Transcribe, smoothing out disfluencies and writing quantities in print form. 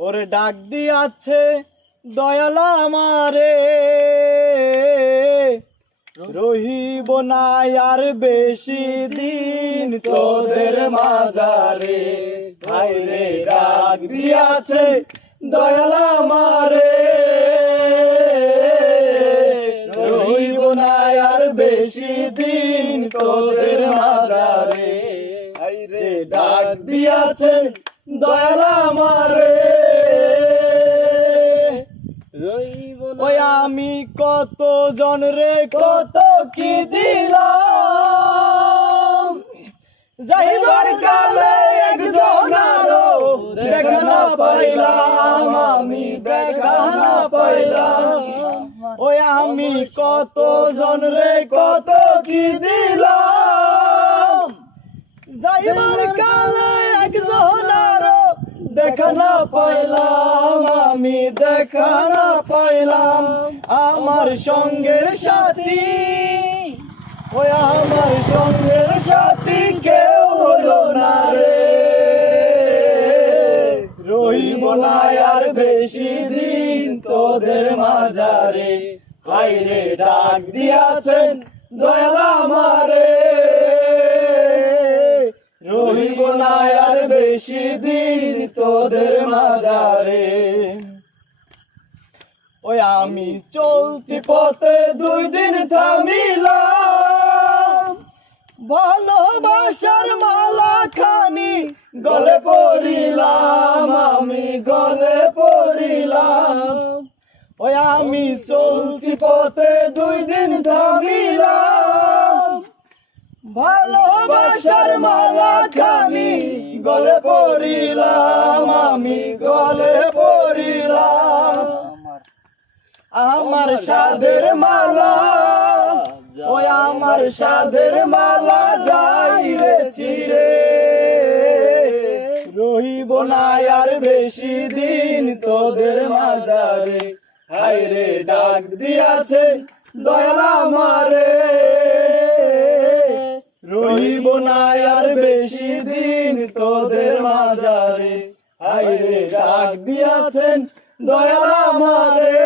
ওরে ডাক দিয়াছে দয়াল আমারে, রহিব না আর বেশি দিন তোদের মাঝারে। হায়রে ডাক দিয়াছে দয়াল আমারে, রহিব না আর বেশি দিন তোদের মাঝারে। হায়রে ডাক দিয়াছে দয়াল আমারে, ওই আমি কত জন রে কত কি দিলাম, যাইবার কালে একজন আরো দেখা না পাইলাম, আমি দেখা না পাইলাম। ওই আমি কত জন রে কত কি দিলাম, যাইবার কালে একজন আরো দেখা না পাইলাম, আমি দেখা না পাইলাম। আমার সঙ্গের সাথী, ওই আমার সঙ্গের সাথী কেউ হলো না রে, রহিব না আর বেশি দিন তোদের মাঝারে। হায়রে ডাক দিয়াছেন দয়াল আমারে, রহিব না আর বেশি দিন তোদের মাঝারে। ওই আমি চলতি পথে 2 দিন থামিলাম, ভালোবাসার মালা খানি গলে পড়িলাম, আমি গলে পড়িলাম। ওই আমি চলতি পথে 2 দিন থামিলাম, ভালোবাসার মালা খানি গলে পড়িলাম, আমি গলে পড়িলাম। আমার সাধের মালা, ওই আমার সাধের মালা যাইরেছি রে, রহিব না আর বেশি দিন তোদের মাঝারে। হায়রে ডাক দিয়াছে দয়াল আমারে, রহিব না আর বেশি দিন তোদের মাঝারে। হায়রে ডাক দিয়াছেন দয়াল আমারে।